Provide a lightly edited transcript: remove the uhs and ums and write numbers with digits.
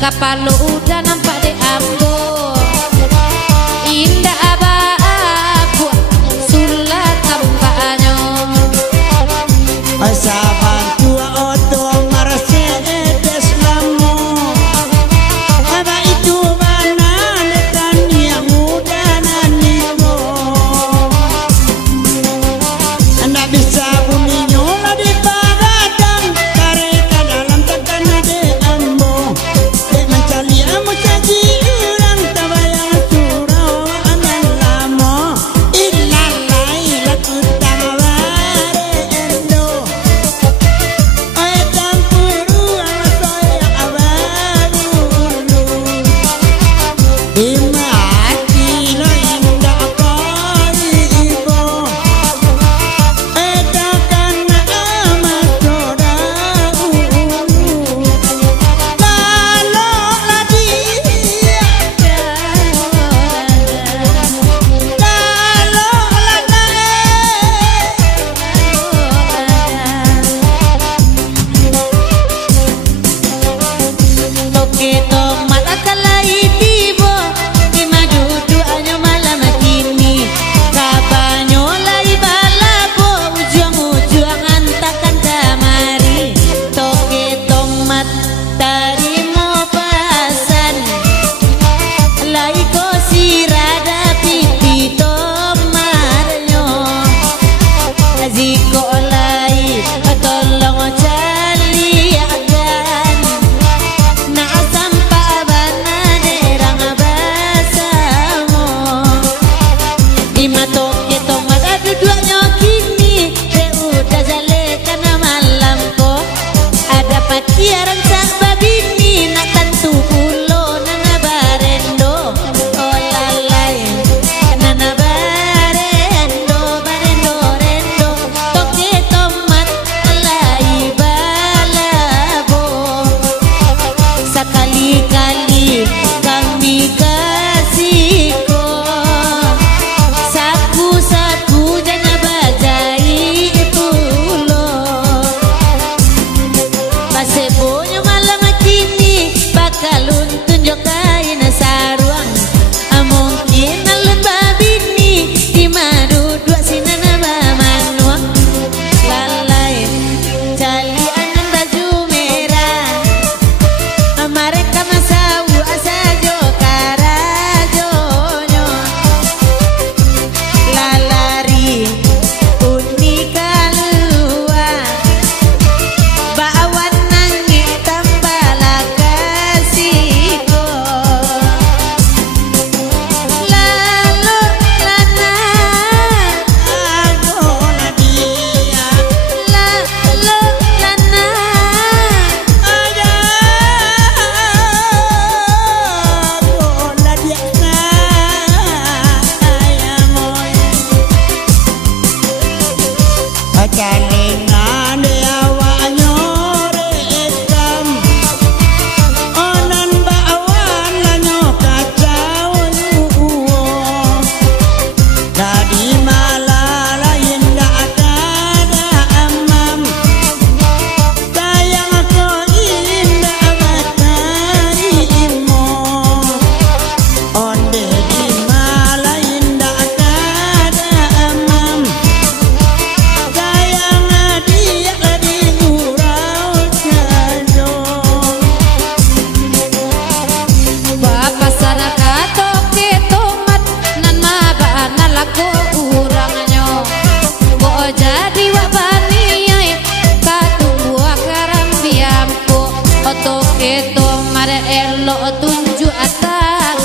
kapal udah nampak di ambo indah abu sulat tampaknya saban tua oto Mercedes lamo apa itu mana netan yang muda nanimo anda bisa bunyi nyola di bagadang kareka dalam tekan de ambo de mencari amo caji urang tabayang surau anan lamo ilalai laku taware endo ay tampuru amasaya abaru di mati lo indah kali ibo edakan amat soda kalau lagi toke tomat akalai tibo di madudu anyo malam kini kabanyo lai balabo ujung-ujungan takkan damari toke tomat tarimo pasan lai ko sirada pipi tomarnyo aziko lai tolong caliakan na sampa bana derang basamo di matoke tomat adu duanya kini de udah jale karena malam ko ada pakiaran sak babini nak tentu pulo nana barendo oh lalai nana barendo barendo rendo toke tomat lai balabo sekali-kali kami kasihku saku-saku jangan bajai pulo pasebonya malam kini bakal tunjuk kain saruang mungkin alun babini di madu dua sinana manuang lalai cali anan baju merah mereka masau asajo karajonyo lalari unika lua bawan nangi tambala kasihko lalu lana aku nadia lalu lana ada aku nadia saya moy akalingan de awanyo rekam onan bawan lanyo kacau tadi malala indah kada amam sayang aku indah batari imo onde di mala indah kada amam sayang adik lagi ngurau sajo Bapak saraka toke tomat nan mabana laku urangnya bo jadi wabani ay katu akaram biampo toke tomat elo tunju atang